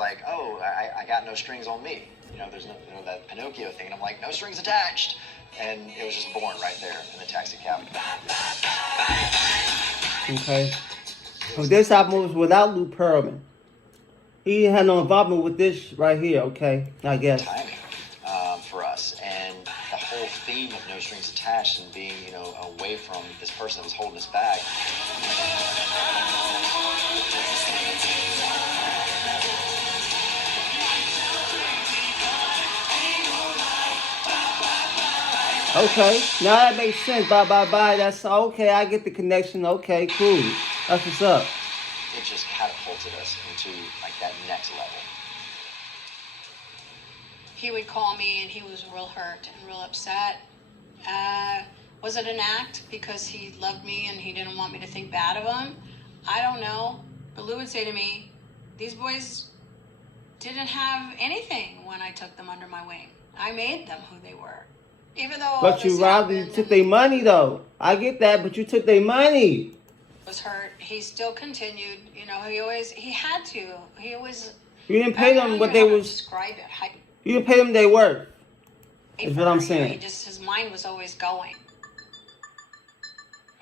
like, oh, I got no strings on me. There's no, that Pinocchio thing. And I'm like, no strings attached. And it was just born right there in the taxi cab. Okay. So this album was without Lou Pearlman. He had no involvement with this right here, okay? I guess. Timing for us. And the whole theme of No Strings Attached and being, away from this person that was holding us back. Okay, now that makes sense. Bye, bye, bye. That's okay. I get the connection. Okay, cool. That's what's up. It just catapulted us into like that next level. He would call me and he was real hurt and real upset. Was it an act because he loved me and he didn't want me to think bad of him? I don't know. But Lou would say to me, these boys didn't have anything when I took them under my wing. I made them who they were. Even though but you robbed them, took their money though. I get that, but you took their money. Was hurt. He still continued. He had to. He always. You didn't pay them what they was. Describe it. You didn't pay them their worth. Is what I'm saying. His mind was always going.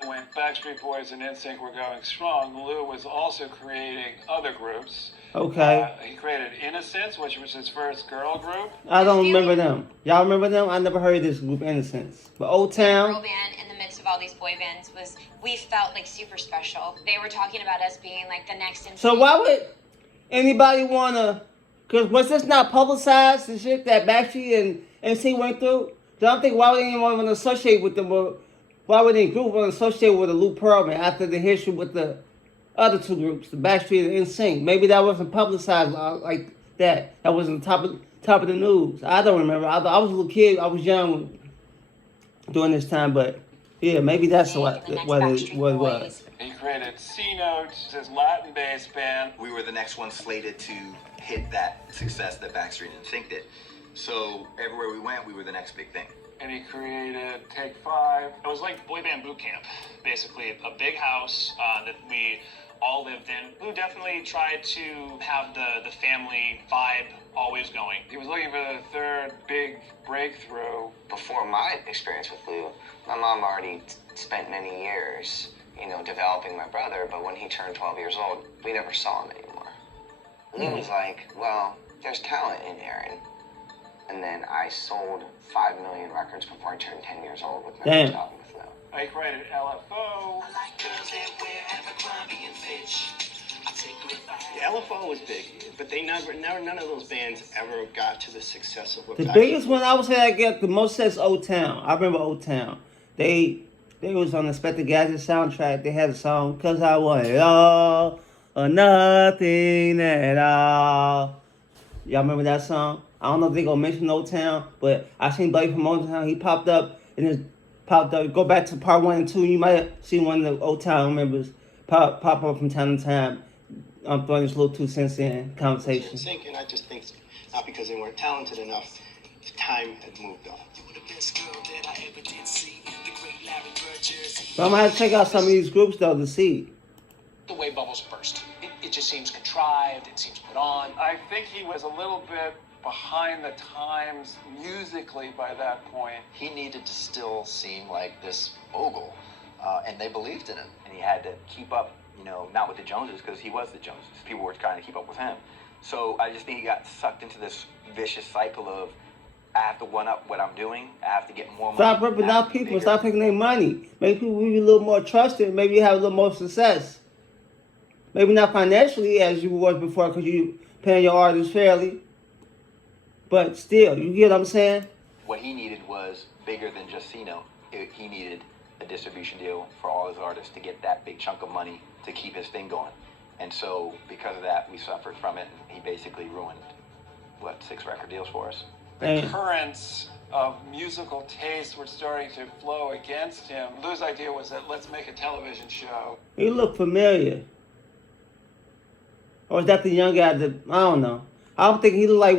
When Backstreet Boys and NSYNC were going strong, Lou was also creating other groups. Okay. He created Innocence, which was his first girl group. I don't remember them. Y'all remember them? I never heard of this group, Innocence. But Old Town. Girl band in the midst of all these boy bands we felt like super special. They were talking about us being like the next NSYNC. So why would anybody wanna? Cause was this not publicized the shit that Backstreet and NSYNC went through? So I don't think why would anyone want to associate with them? Or why would any group want to associate with a Lou Pearlman after the history with the other two groups, the Backstreet and NSYNC? Maybe that wasn't publicized like that. That wasn't top of the news. I don't remember. I was a little kid. I was young during this time, but yeah, maybe that's what it was. He created C-Note, his Latin-based band. We were the next one slated to hit that success that Backstreet and NSYNC did. So everywhere we went, we were the next big thing. And he created Take 5. It was like boy band boot camp, basically a big house that we all lived in. Lou definitely tried to have the family vibe always going. He was looking for the third big breakthrough. Before my experience with Lou, my mom already spent many years, developing my brother, but when he turned 12 years old, we never saw him anymore. Lou was like, well, there's talent in Aaron. And then I sold 5 million records before I turned 10 years old with my first album with Lou. I created LFO. Yeah, LFO was big, but none of those bands ever got to the success of what the biggest one I would say I get the most sense Old Town. I remember Old Town. They was on the Inspector Gadget soundtrack. They had a song, Cause I Want It All or Nothing at All. Y'all remember that song? I don't know if they gonna mention Old Town, but I seen Buddy from Old Town. He popped up and just popped up. Go back to part 1 and 2. You might have seen one of the Old Town members pop up from time to time. I'm throwing this little 2 cents in conversation. And I just think not because they weren't talented enough, the time had moved on. But I'm gonna have to check out some of these groups though to see. The way bubbles burst. It just seems contrived. It seems put on. I think he was a little bit behind the times musically by that point. He needed to still seem like this mogul, and they believed in him. And he had to keep up, not with the Joneses, because he was the Joneses. People were trying to keep up with him. So I just think he got sucked into this vicious cycle of, I have to one-up what I'm doing. I have to get more money. Stop ripping out people. Stop taking their money. Maybe people will be a little more trusted. Maybe you have a little more success. Maybe not financially as you was before because you paying your artists fairly. But still, you get what I'm saying? What he needed was bigger than just C-Note. He needed a distribution deal for all his artists to get that big chunk of money to keep his thing going. And so because of that, we suffered from it. And he basically ruined, 6 record deals for us. The currents of musical taste were starting to flow against him. Lou's idea was that let's make a television show. He looked familiar. Or is that the young guy that, I don't know. I don't think he looked like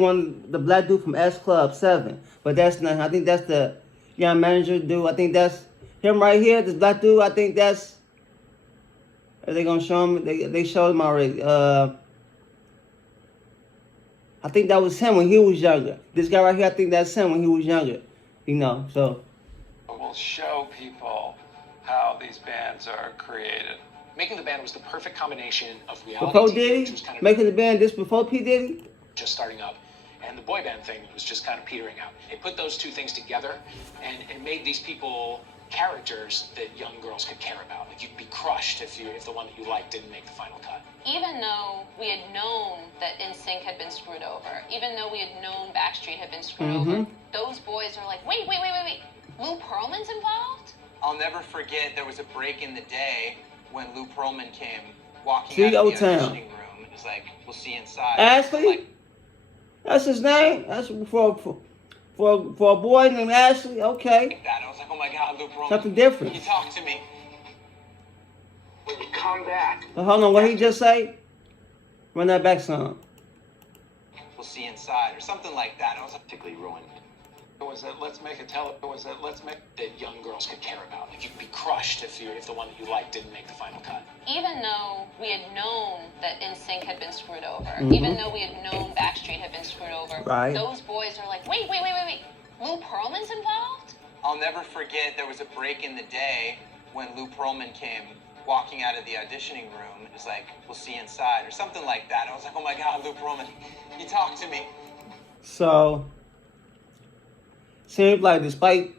the black dude from S Club 7. But that's not, I think that's the young manager dude. I think that's him right here, this black dude. I think that's, are they going to show him? They showed him already. I think that was him when he was younger. This guy right here, I think that's him when he was younger. You know, so. We'll show people how these bands are created. Making the band was the perfect combination of reality Before TV, Diddy? which was kind of Making the band this before P. Diddy? just starting up, and the boy band thing was just kind of petering out. They put those two things together and made these people characters that young girls could care about. Like, you'd be crushed if the one that you liked didn't make the final cut. Even though we had known that NSYNC had been screwed over, even though we had known Backstreet had been screwed over, those boys are like, wait. Lou Pearlman's involved? I'll never forget there was a break in the day when Lou Pearlman came walking See, out of the O-Town. auditioning room. It was like, we'll see you inside. Ashley? Like, That's his name? That's for a boy named Ashley? Okay. that. I was like, oh my God, Lou Pearlman. Something different. You talk to me. When you come back, So hold on, what he just say? Run that back song. we'll see you inside, or something like that. I was like, particularly ruined. It was that let's make That young girls could care about. Like, you'd be crushed if the one that you liked didn't make the final cut. Even though we had known that NSYNC had been screwed over, Mhm. even though we had known Backstreet had been screwed over, Right. those boys are like, wait. Lou Pearlman's involved? I'll never forget there was a break in the day when Lou Pearlman came walking out of the auditioning room. It was like, we'll see you inside, or something like that. I was like, oh my God, Lou Pearlman, you talk to me. So, seems like despite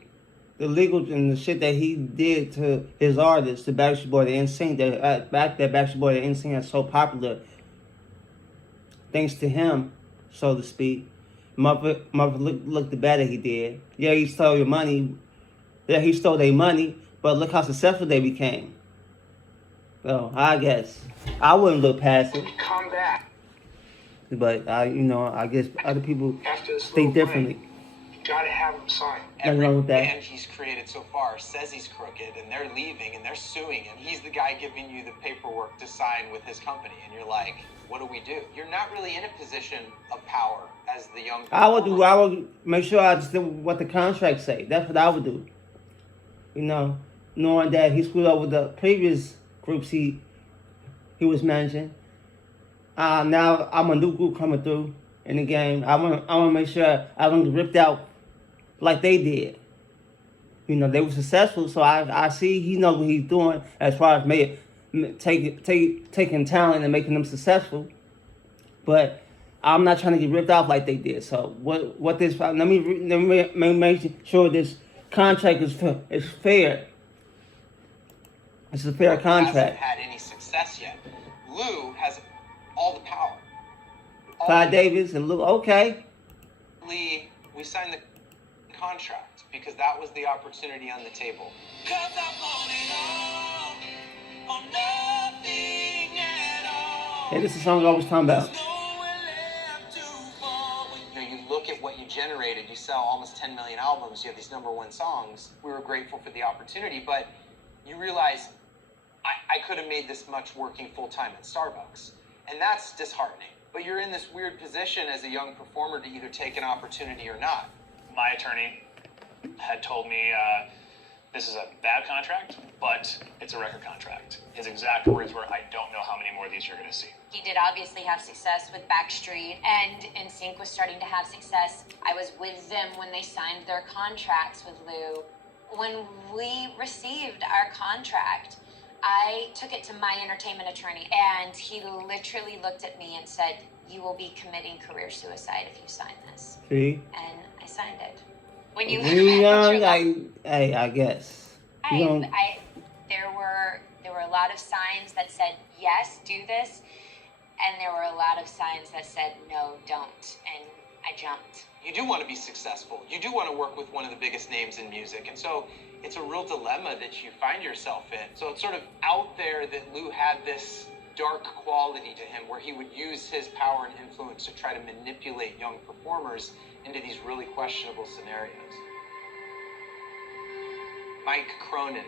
the legal and the shit that he did to his artists, the Backstreet Boy, the NSYNC, that Backstreet Boy, the NSYNC is so popular, thanks to him, so to speak. Mother look the better he did. Yeah, he stole your money. Yeah, he stole their money, but look how successful they became. So, I guess I wouldn't look past it. Come back But I guess other people after this think little differently. break. Gotta have him sign. Nothing Every wrong with that. band he's created so far says he's crooked, and they're leaving, and they're suing him. He's the guy giving you the paperwork to sign with his company, and you're like, what do we do? You're not really in a position of power as the young. I would make sure I understood what the contract say. That's what I would do. You know, knowing that he screwed over the previous groups he was managing. Now I'm a new group coming through in the game. I want to make sure I don't get ripped out like they did. You know, they were successful, so I see he knows what he's doing as far as taking talent and making them successful. But I'm not trying to get ripped off like they did. So what this? Let me make sure this contract is fair. It's a fair contract. Hasn't had any success yet. Lou has all the power. Clyde Davis and Lou. Okay. We signed the contract because that was the opportunity on the table. Hey, this is the song I was talking about. You look at what you generated. You sell almost 10 million albums. You have these #1 songs. We were grateful for the opportunity, but you realize I could have made this much working full-time at Starbucks. And that's disheartening. But you're in this weird position as a young performer to either take an opportunity or not. My attorney had told me this is a bad contract, but it's a record contract. His exact words were, I don't know how many more of these you're going to see. He did obviously have success with Backstreet, and NSYNC was starting to have success. I was with them when they signed their contracts with Lou. When we received our contract, I took it to my entertainment attorney, and he literally looked at me and said, you will be committing career suicide if you sign this. See? And I signed it. When you When you're young, I guess. there were a lot of signs that said, yes, do this. And there were a lot of signs that said, no, don't. And I jumped. You do want to be successful. You do want to work with one of the biggest names in music. And so it's a real dilemma that you find yourself in. So it's sort of out there that Lou had this dark quality to him where he would use his power and influence to try to manipulate young performers into these really questionable scenarios. Mike Cronin,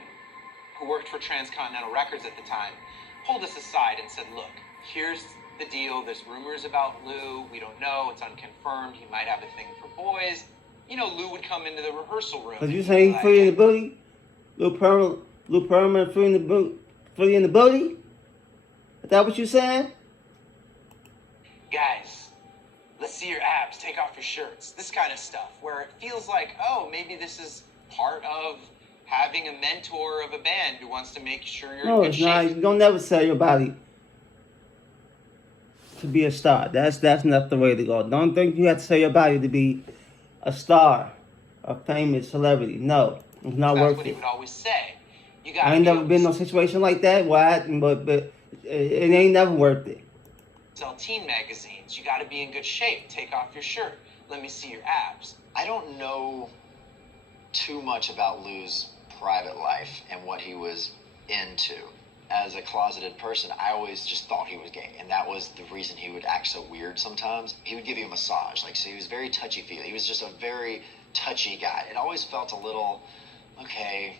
who worked for Transcontinental Records at the time, pulled us aside and said, look, here's the deal. There's rumors about Lou. We don't know. It's unconfirmed. He might have a thing for boys. You know, Lou would come into the rehearsal room. Cause you say he's free in the booty? Lou Pearlman free in the booty? Is that what you saying? Guys, let's see your abs, take off your shirts, this kind of stuff, where it feels like, oh, maybe this is part of having a mentor of a band who wants to make sure you're No, in good it's shape. not. You don't never sell your body to be a star. That's not the way to go. Don't think you have to sell your body to be a star, a famous celebrity. No, it's not That's worth what he it. would always say. You gotta I ain't be never able been in to no situation like that. But it ain't never worth it. sell teen magazines. You gotta be in good shape. Take off your shirt. Let me see your abs. I don't know too much about Lou's private life and what he was into. As a closeted person, I always just thought he was gay, and that was the reason he would act so weird sometimes. He would give you a massage, like, so he was very touchy-feely. He was just a very touchy guy. It always felt a little, okay,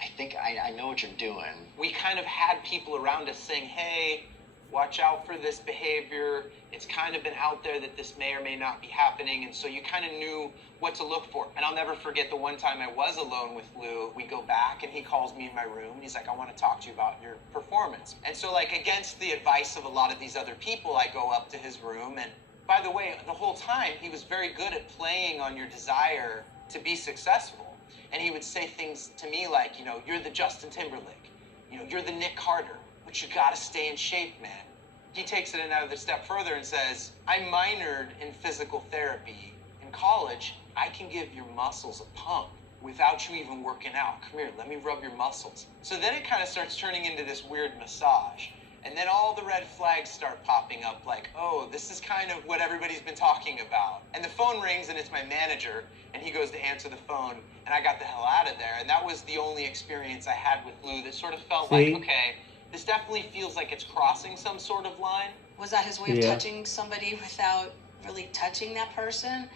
I think I know what you're doing. We kind of had people around us saying, hey, watch out for this behavior. It's kind of been out there that this may or may not be happening. And so you kind of knew what to look for. And I'll never forget the one time I was alone with Lou. We go back and he calls me in my room. And he's like, I want to talk to you about your performance. And so, like, against the advice of a lot of these other people, I go up to his room. And by the way, the whole time he was very good at playing on your desire to be successful. And he would say things to me like, you know, you're the Justin Timberlake. You know, you're the Nick Carter. But you gotta stay in shape, man. He takes it another step further and says, I minored in physical therapy. In college, I can give your muscles a pump without you even working out. Come here, let me rub your muscles. So then it kind of starts turning into this weird massage. And then all the red flags start popping up like, oh, this is kind of what everybody's been talking about. And the phone rings and it's my manager and he goes to answer the phone and I got the hell out of there. And that was the only experience I had with Lou that sort of felt like, okay, this definitely feels like it's crossing some sort of line. Was that his way of touching somebody without really touching that person?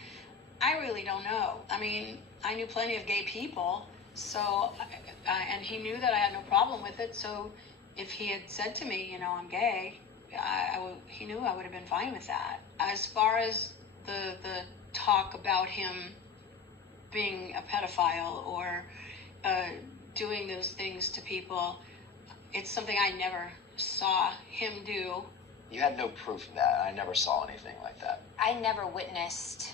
I really don't know. I mean, I knew plenty of gay people, so, and he knew that I had no problem with it, so if he had said to me, you know, I'm gay, he knew I would have been fine with that. As far as the talk about him being a pedophile or doing those things to people, it's something I never saw him do. You had no proof of that. I never saw anything like that. I never witnessed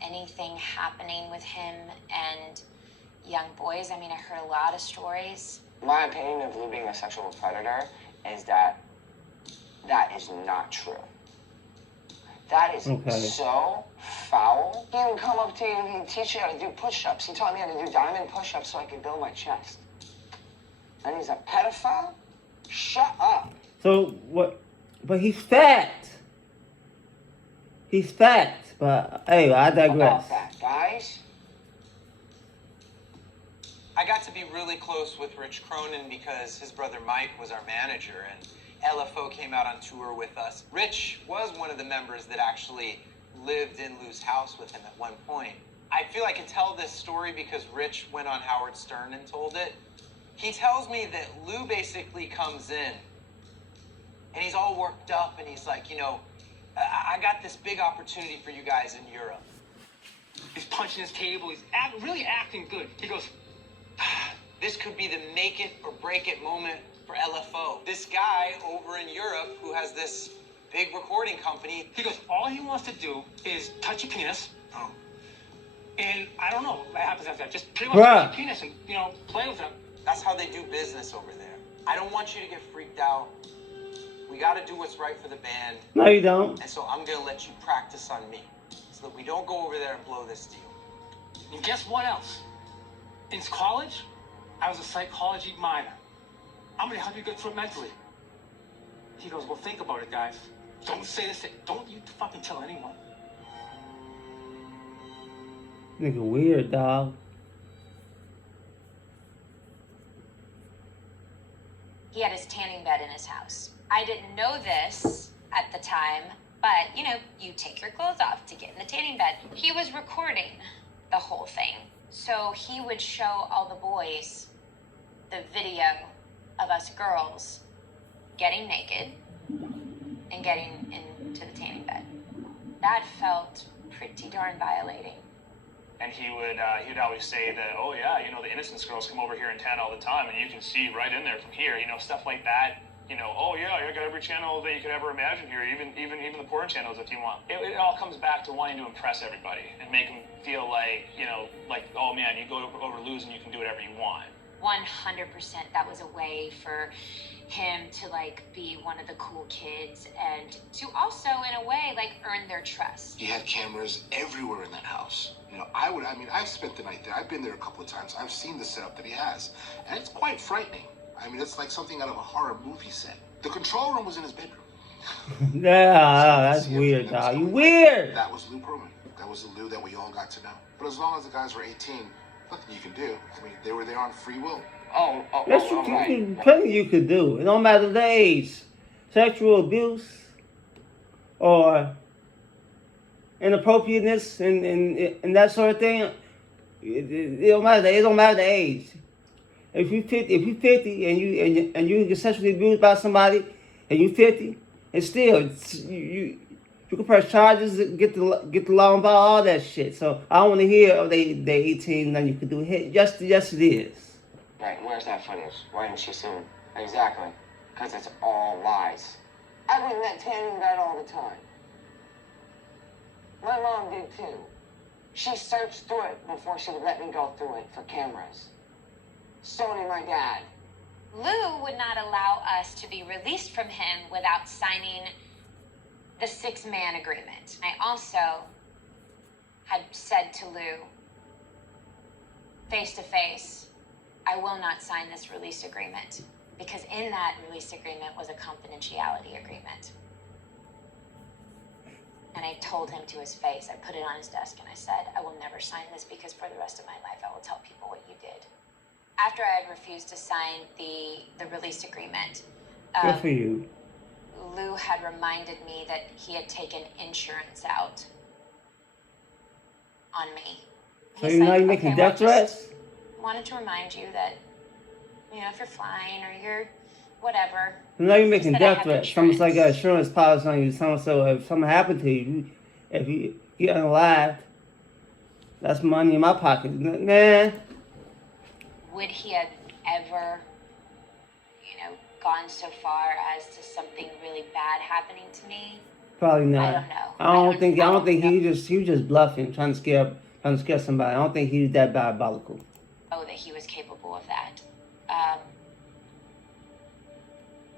anything happening with him and young boys. I mean, I heard a lot of stories. My opinion of Lou being a sexual predator is that is not true. That is so foul. He would come up to you and he'd teach you how to do push-ups. He taught me how to do diamond push-ups so I could build my chest. And he's a pedophile? Shut up. So what? But he's fat. He's fat. But anyway, I digress. About that, guys. I got to be really close with Rich Cronin because his brother Mike was our manager and LFO came out on tour with us. Rich was one of the members that actually lived in Lou's house with him at one point. I feel I can tell this story because Rich went on Howard Stern and told it. He tells me that Lou basically comes in and he's all worked up and he's like, you know, I got this big opportunity for you guys in Europe. He's punching his table. He's really acting good. He goes, this could be the make it or break it moment for LFO. This guy over in Europe who has this big recording company. He goes, all he wants to do is touch your penis. Oh. And I don't know what happens after that. Just pretty much touch your penis and, you know, play with him. That's how they do business over there. I don't want you to get freaked out. We got to do what's right for the band. No, you don't. And so I'm going to let you practice on me so that we don't go over there and blow this deal. And guess what else? In college, I was a psychology minor. I'm going to help you get through it mentally. He goes, well, think about it, guys. Don't say this. Don't you fucking tell anyone. Nigga weird, dog. He had his tanning bed in his house. I didn't know this at the time, but, you know, you take your clothes off to get in the tanning bed. He was recording the whole thing. So he would show all the boys the video of us girls getting naked and getting into the tanning bed. That felt pretty darn violating. And he would always say that, oh yeah, you know, the Innocence girls come over here in town all the time and you can see right in there from here, you know, stuff like that. you know, oh yeah, I got every channel that you could ever imagine here, even the porn channels if you want. It all comes back to wanting to impress everybody and make them feel like, you know, like, oh man, you go over Luz and you can do whatever you want. 100% that was a way for him to like be one of the cool kids and to also in a way like earn their trust. He had cameras everywhere in that house. You know, I've spent the night there. I've been there a couple of times. I've seen the setup that he has. And it's quite frightening. I mean, it's like something out of a horror movie set. The control room was in his bedroom. Yeah, that's weird, dog. You weird. That was Lou Pearlman. That was the Lou that we all got to know. But as long as the guys were 18, nothing you can do. I mean, they were there on free will. There's plenty you could do. It don't matter the age. Sexual abuse or inappropriateness and that sort of thing. It don't matter. It don't matter the age. If you 50 and you get sexually abused by somebody and you 50, and still you can press charges, get the law about all that shit. So I don't want to hear they 18, then you can do it. Yes, it is. Right, where's that footage? Why didn't she sue him? Exactly. Because it's all lies. I wouldn't let Tanning that all the time. My mom did too. She searched through it before she would let me go through it for cameras. So did my dad. Lou would not allow us to be released from him without signing the 6-man agreement. I also had said to Lou, face to face, I will not sign this release agreement because in that release agreement was a confidentiality agreement. And I told him to his face, I put it on his desk and I said, I will never sign this because for the rest of my life I will tell people what you did. After I had refused to sign the release agreement, Good for you. Lou had reminded me that he had taken insurance out on me. So you're making death threats? Wanted to remind you that, you know, if you're flying or you're whatever. Now you're making death threats. Someone's like an insurance policy on you. So if something happened to you, if you get unalived, that's money in my pocket. Nah. Would he have ever, you know, gone so far as to something really bad happening to me? Probably not. I don't know. I don't think he was just bluffing, trying to scare somebody. I don't think he was that diabolical. That he was capable of that.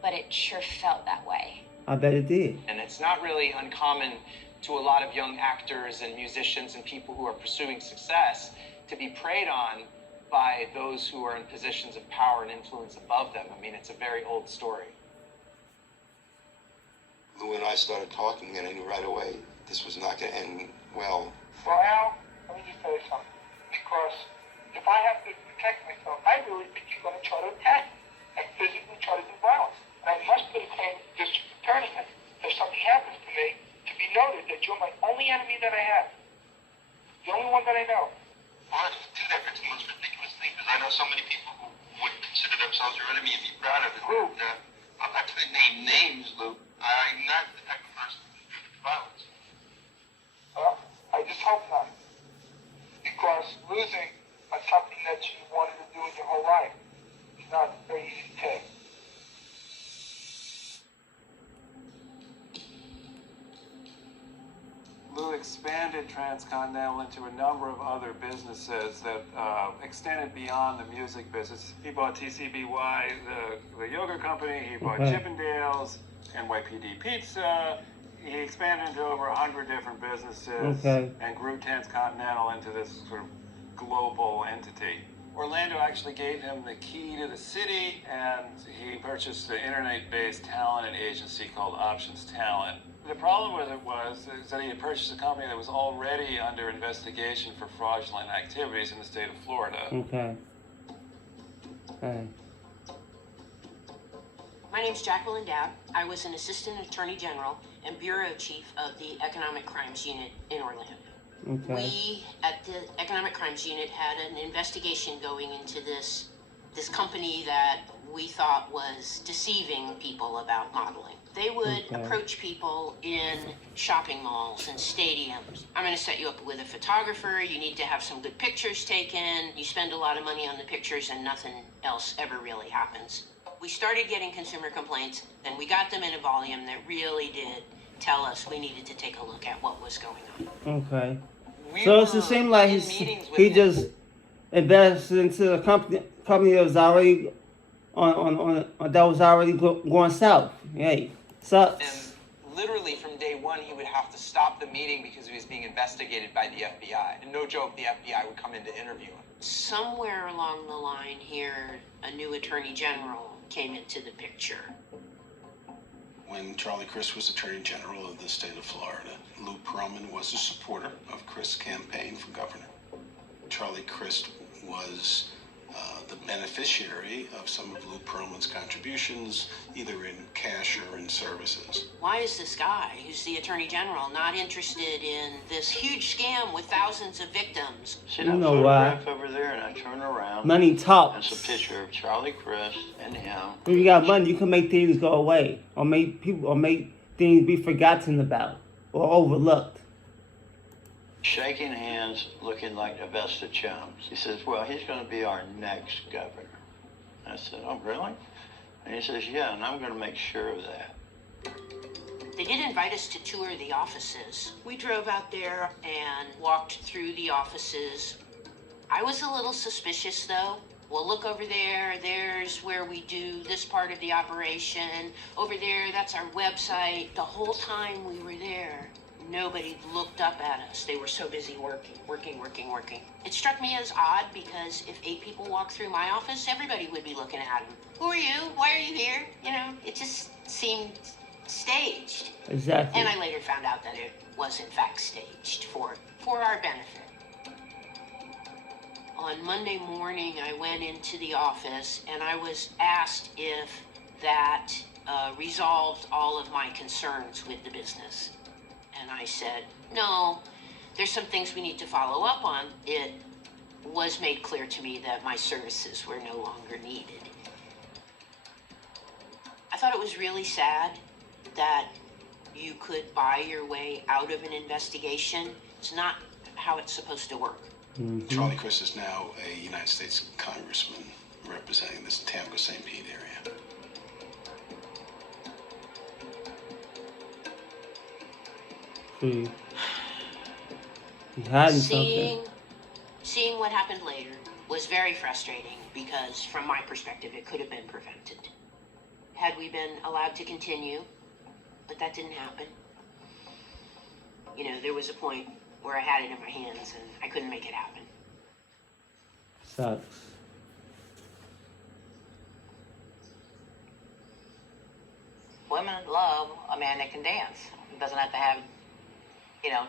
But it sure felt that way. I bet it did. And it's not really uncommon to a lot of young actors and musicians and people who are pursuing success to be preyed on by those who are in positions of power and influence above them. I mean, it's a very old story. Lou and I started talking, and I knew right away this was not going to end well. Well, Al, let me just tell you something. Because if I have to protect myself, I really think you're going to try to attack me and physically try to do violence. And I must put a claim to district attorney if something happens to me, to be noted that you're my only enemy that I have. The only one that I know. Well, I do that. It's the most ridiculous thing, because I know so many people who would consider themselves your enemy and be proud of it. Who? I'm not going to name names, Lou. I'm not the type of person who do violence. Well, I just hope not. Because losing on something that you wanted to do in your whole life is not very easy to take. Lou expanded Transcontinental into a number of other businesses that extended beyond the music business. He bought TCBY, the yogurt company. He bought Chippendales, NYPD Pizza. He expanded into over 100 different businesses and grew Transcontinental into this sort of global entity. Orlando actually gave him the key to the city, and he purchased an internet-based talent agency called Options Talent. The problem with it was that he had purchased a company that was already under investigation for fraudulent activities in the state of Florida. My name's Jacqueline Dowd. I was an assistant attorney general and bureau chief of the Economic Crimes Unit in Orlando. We, at the Economic Crimes Unit, had an investigation going into this company that we thought was deceiving people about modeling. They would approach people in shopping malls and stadiums. I'm going to set you up with a photographer. You need to have some good pictures taken. You spend a lot of money on the pictures and nothing else ever really happens. We started getting consumer complaints, and we got them in a volume that really did tell us we needed to take a look at what was going on. Okay. So it's the same like he just invested into a company that was already on that was already going south. Hey, sucks. And literally from day one, he would have to stop the meeting because he was being investigated by the FBI. And no joke, the FBI would come in to interview him. Somewhere along the line here, a new attorney general came into the picture. When Charlie Crist was Attorney General of the state of Florida, Lou Pearlman was a supporter of Crist's campaign for governor. Charlie Crist was the beneficiary of some of Lou Pearlman's contributions, either in cash or in services. Why is this guy, who's the attorney general, not interested in this huge scam with thousands of victims? See You that know why? photograph over there, and I turn around. Money talks. It's a picture of Charlie Crist and him. When you got money, you can make things go away, or make things be forgotten about or overlooked. Shaking hands, looking like the best of chums. He says, well, he's going to be our next governor. I said, oh, really? And he says, yeah, and I'm going to make sure of that. They did invite us to tour the offices. We drove out there and walked through the offices. I was a little suspicious, though. Well, look over there. There's where we do this part of the operation. Over there, that's our website. The whole time we were there, nobody looked up at us. They were so busy working. It struck me as odd because if 8 people walked through my office, everybody would be looking at them. Who are you? Why are you here? You know, it just seemed staged. Exactly. And I later found out that it was in fact staged for our benefit. On Monday morning, I went into the office and I was asked if that resolved all of my concerns with the business. And I said, no, there's some things we need to follow up on. It was made clear to me that my services were no longer needed. I thought it was really sad that you could buy your way out of an investigation. It's not how it's supposed to work. Mm-hmm. Charlie Crist is now a United States congressman representing this Tampa St. Pete area. He's hiding something. Seeing what happened later was very frustrating because, from my perspective, it could have been prevented. Had we been allowed to continue, but that didn't happen. You know, there was a point where I had it in my hands and I couldn't make it happen. Sucks. Women love a man that can dance. Doesn't have to have,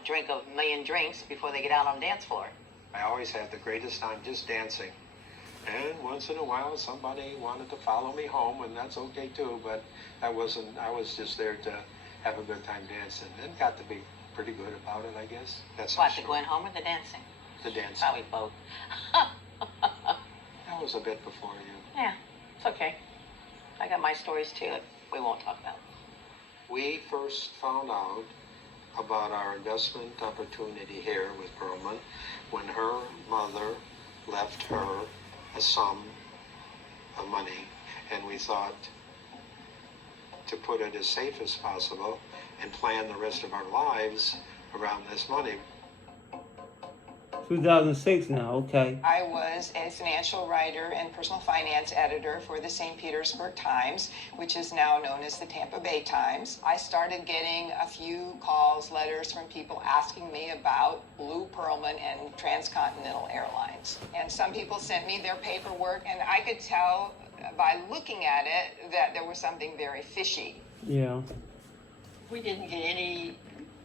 drink a million drinks before they get out on the dance floor. I always had the greatest time just dancing. And once in a while, somebody wanted to follow me home, and that's okay too, but I was just there to have a good time dancing, and got to be pretty good about it, I guess. That's What, the going home or the dancing? The dancing. Probably both. That was a bit before you. Yeah, it's okay. I got my stories too that we won't talk about. We first found out about our investment opportunity here with Pearlman when her mother left her a sum of money, and we thought to put it as safe as possible and plan the rest of our lives around this money. 2006 now, okay. I was a financial writer and personal finance editor for the St. Petersburg Times, which is now known as the Tampa Bay Times. I started getting a few calls, letters from people asking me about Lou Pearlman and Transcontinental Airlines. And some people sent me their paperwork, and I could tell by looking at it that there was something very fishy. Yeah. We didn't get any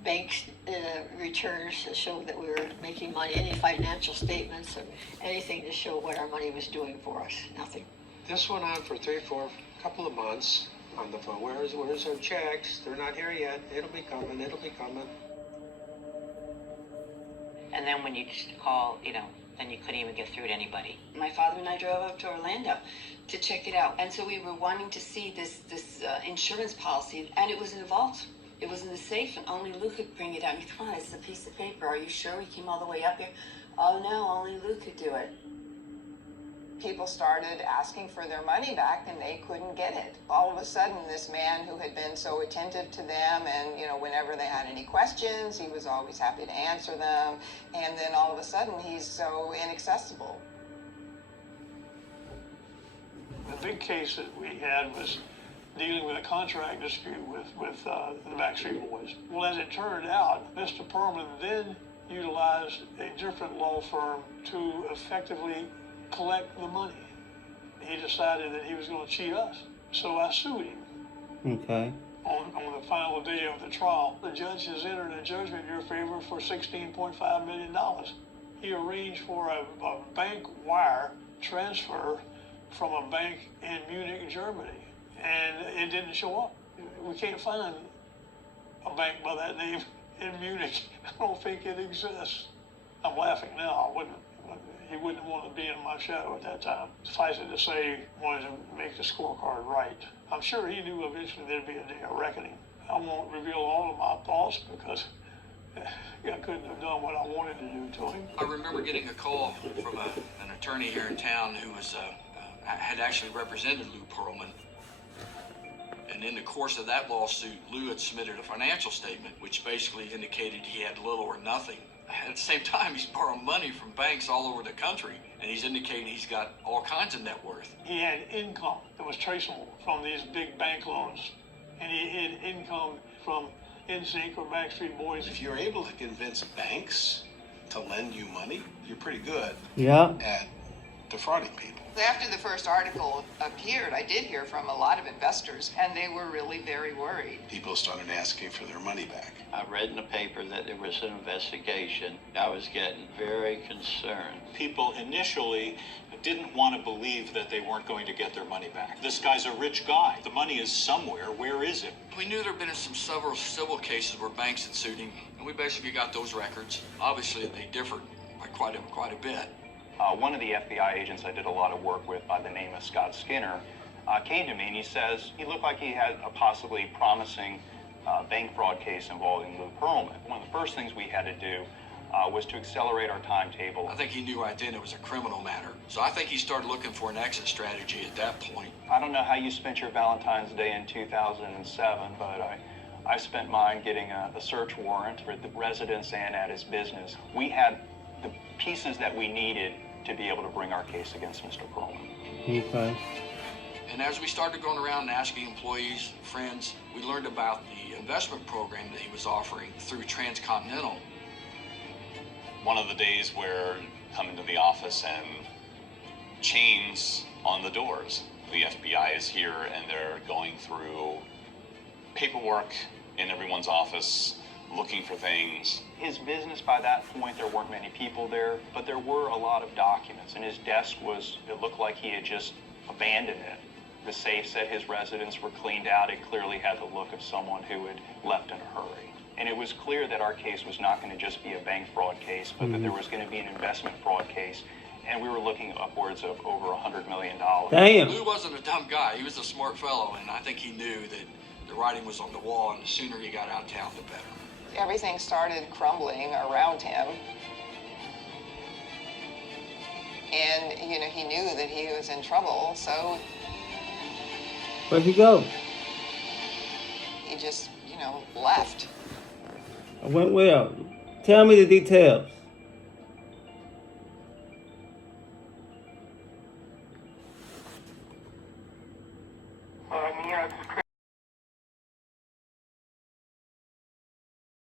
bank returns to show that we were making money, any financial statements or anything to show what our money was doing for us. Nothing. This went on for couple of months on the phone. Where's our checks? They're not here yet. It'll be coming. And then when you just call, then you couldn't even get through to anybody. My father and I drove up to Orlando to check it out. And so we were wanting to see this insurance policy, and it was in a vault. It was in the safe, and only Lou could bring it out. I mean, come on, it's a piece of paper. Are you sure we came all the way up here? Oh, no, only Lou could do it. people started asking for their money back and they couldn't get it. All of a sudden, this man who had been so attentive to them and, whenever they had any questions, he was always happy to answer them. And then all of a sudden, he's so inaccessible. The big case that we had was dealing with a contract dispute with the Backstreet Boys. Well, as it turned out, Mr. Perlman then utilized a different law firm to effectively collect the money. He decided that he was going to cheat us, so I sued him. Okay. On the final day of the trial, the judge has entered a judgment in your favor for $16.5 million. He arranged for a bank wire transfer from a bank in Munich, Germany, and it didn't show up. We can't find a bank by that name in Munich. I don't think it exists. I'm laughing now. He wouldn't want to be in my shadow at that time. Suffice it to say, wanted to make the scorecard right. I'm sure he knew eventually there'd be a day of reckoning. I won't reveal all of my thoughts because I couldn't have done what I wanted to do to him. I remember getting a call from an attorney here in town who was had actually represented Lou Pearlman. And in the course of that lawsuit, Lou had submitted a financial statement which basically indicated he had little or nothing. At the same time, he's borrowing money from banks all over the country, and he's indicating he's got all kinds of net worth. He had income that was traceable from these big bank loans, and he had income from NSYNC or Backstreet Boys. If you're able to convince banks to lend you money, you're pretty good at defrauding people. After the first article appeared, I did hear from a lot of investors, and they were really very worried. People started asking for their money back. I read in the paper that there was an investigation. I was getting very concerned. People initially didn't want to believe that they weren't going to get their money back. This guy's a rich guy. The money is somewhere. Where is it? We knew there had been several civil cases where banks had sued him, and we basically got those records. Obviously, they differed by quite a bit. One of the FBI agents I did a lot of work with by the name of Scott Skinner came to me and he says he looked like he had a possibly promising bank fraud case involving Lou Pearlman. One of the first things we had to do was to accelerate our timetable. I think he knew right then it was a criminal matter. So I think he started looking for an exit strategy at that point. I don't know how you spent your Valentine's Day in 2007, but I spent mine getting a search warrant for the residence and at his business. We had the pieces that we needed to be able to bring our case against Mr. Pearlman. Okay. And as we started going around and asking employees, friends, we learned about the investment program that he was offering through Transcontinental. One of the days where come into the office and chains on the doors. The FBI is here and they're going through paperwork in everyone's office, looking for things. His business, by that point, there weren't many people there, but there were a lot of documents, and his desk it looked like he had just abandoned it. The safe said his residence were cleaned out. It clearly had the look of someone who had left in a hurry. And it was clear that our case was not going to just be a bank fraud case, but that there was going to be an investment fraud case, and we were looking upwards of over $100 million. Damn. Lou wasn't a dumb guy. He was a smart fellow, and I think he knew that the writing was on the wall, and the sooner he got out of town, the better. Everything started crumbling around him. And, he knew that he was in trouble, so Where'd he go? he just, left. I went where? Tell me the details.